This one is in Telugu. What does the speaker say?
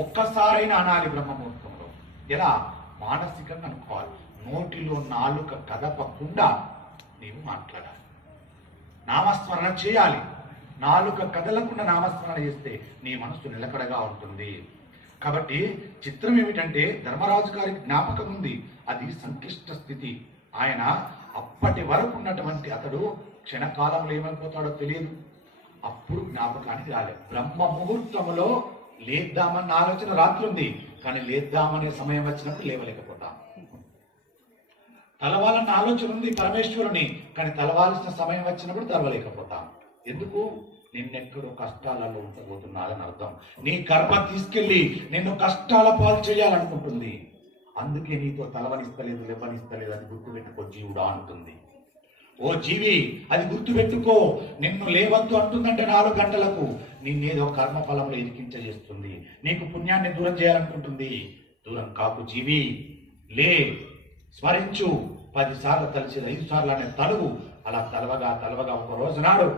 ఒక్కసారైనా అనాలి బ్రహ్మముహూర్తంలో. ఎలా? మానసికంగా అనుకోవాలి. నోటిలో నాలుక కదపకుండా నీవు మాట్లాడాలి, నామస్మరణ చేయాలి. నాలుక కదలకుండా నామస్మరణ చేస్తే నీ మనసు నిలకడగా ఉంటుంది. కాబట్టి చిత్రం ఏమిటంటే ధర్మరాజు గారికి జ్ఞాపకం ఉంది, అది సంక్లిష్ట స్థితి. ఆయన అప్పటి వరకు ఉన్నటువంటి అతడు క్షణకాలంలో ఏమైపోతాడో తెలియదు. అప్పుడు జ్ఞాపకానికి రాలేదు. బ్రహ్మ ముహూర్తంలో లేద్దామన్న ఆలోచన రాత్రి ఉంది, కానీ లేద్దామనే సమయం వచ్చినప్పుడు లేవలేకపోతాం. తలవాలన్న ఆలోచన ఉంది పరమేశ్వరుని, కానీ తలవాల్సిన సమయం వచ్చినప్పుడు తలవలేకపోతాం. ఎందుకు? నిన్నెక్కడో కష్టాలలో ఉంచబోతున్నాదని అర్థం. నీ కర్మ తీసుకెళ్లి నిన్ను కష్టాల పాలు చేయాలనుకుంటుంది. అందుకే నీతో తలవనిస్తలేదు, లేవనిస్తలేదు. అది గుర్తుపెట్టుకో జీవుడా అంటుంది. ఓ జీవి, అది గుర్తుపెట్టుకో. నిన్ను లేవద్దు అంటుందంటే 4 గంటలకు నిన్నేదో కర్మఫలంలో ఇరికించేస్తుంది. నీకు పుణ్యాన్ని దూరం చేయాలనుకుంటుంది. దూరం కాకు జీవి, లే, స్మరించు. 10 సార్లు తలిచేది 5 సార్లు అనే తలువు. అలా తలవగా ఒక రోజు నాడు